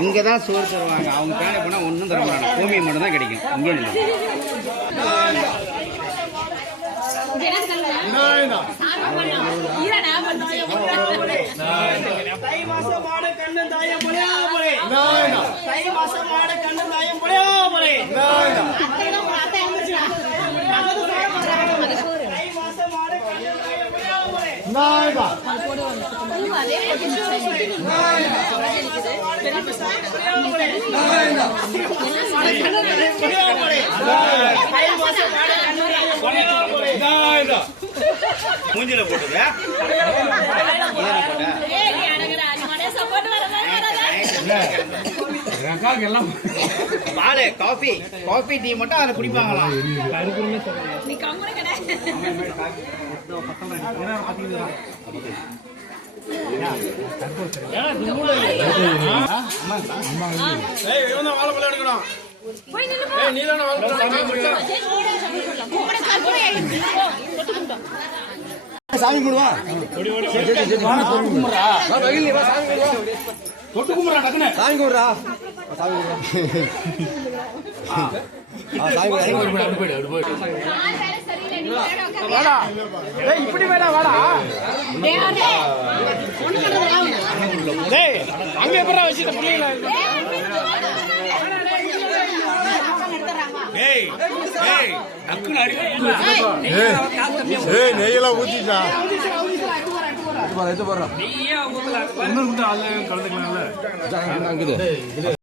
இங்கதான் சோறு தருவாங்க. அவங்க பேனை போனா ஒன்றும் தர மாட்டாங்க. கோமியம் மட்டும் தான் கிடைக்கும். இங்கே மூஞ்சில போட்டுங்க. பாலு காஃபி காஃபி டீ மட்டும் அதை குடிப்பாங்களாம். சாமி கும்பிடுவா தொட்டு கும்பிடுறா டக்குனு சாமி கும்பிடுறா சாமி வாடா இப்படி வேடா வாடா அங்க எப்படா வச்சுட்ட பிள்ளைங்கள நெய்யெல்லாம் ஊத்திட்டா கலந்துக்கலாம்